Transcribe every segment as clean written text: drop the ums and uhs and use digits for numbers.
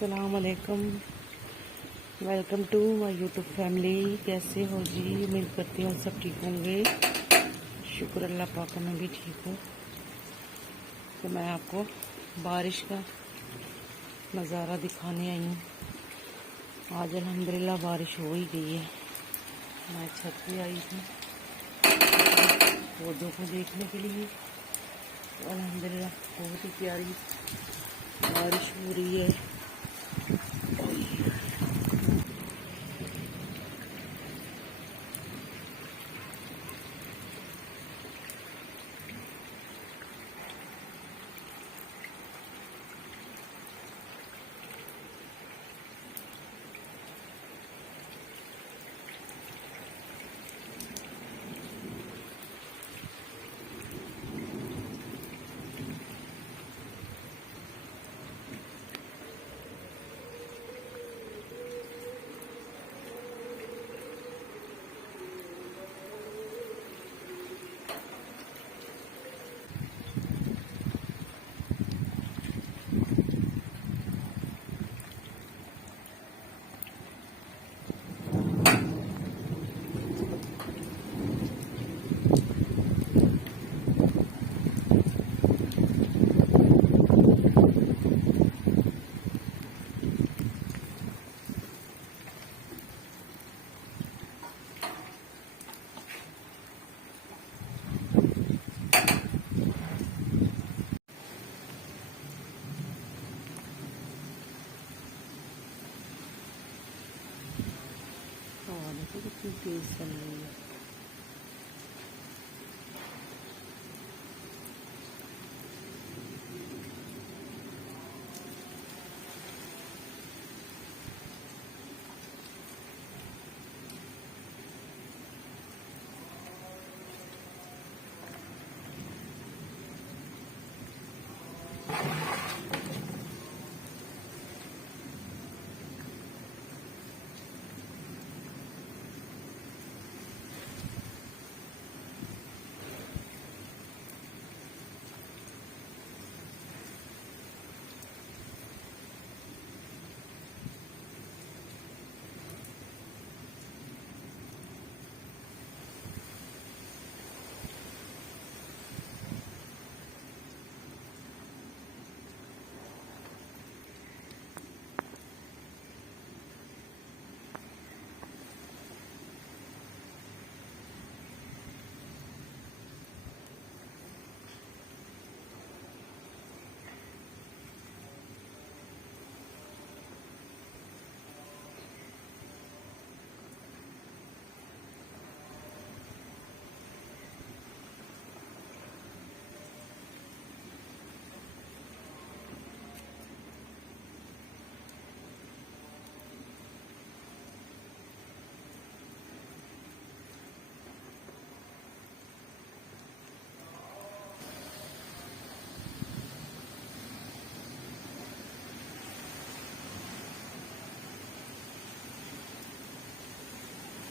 अस्सलाम वालेकुम। Welcome to my YouTube family. कैसे हो जी? उम्मीद करती हूँ सब ठीक होंगे। शुक्र अल्लाह पाक मैं भी ठीक हूँ। तो मैं आपको बारिश का नज़ारा दिखाने आई हूँ। आज अल्हम्दुलिल्लाह बारिश हो ही गई है। मैं छत पे आई थी पौधों को देखने के लिए। तो अल्हम्दुलिल्लाह बहुत ही प्यारी बारिश हो रही है। देखो कितनी तेज चल रही है।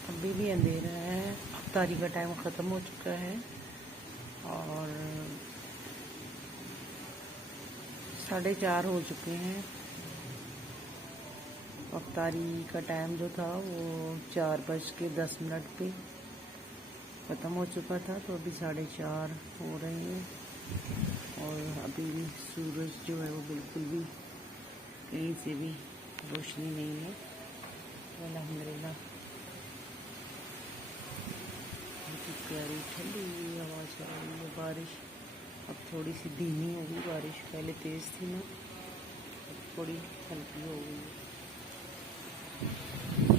अभी भी अंधेरा है। अफ्तारी का टाइम ख़त्म हो चुका है और 4:30 हो चुके हैं। अफ्तारी का टाइम जो था वो 4:10 पे ख़त्म हो चुका था। तो अभी 4:30 हो रहे हैं और अभी भी सूरज जो है वो बिल्कुल भी कहीं से भी रोशनी नहीं है। अल्हम्दुलिल्लाह प्यारी ठंडी हवा चल रही है। बारिश अब थोड़ी सी धीमी होगी। बारिश पहले तेज़ थी ना, अब थोड़ी हल्की हो गई है।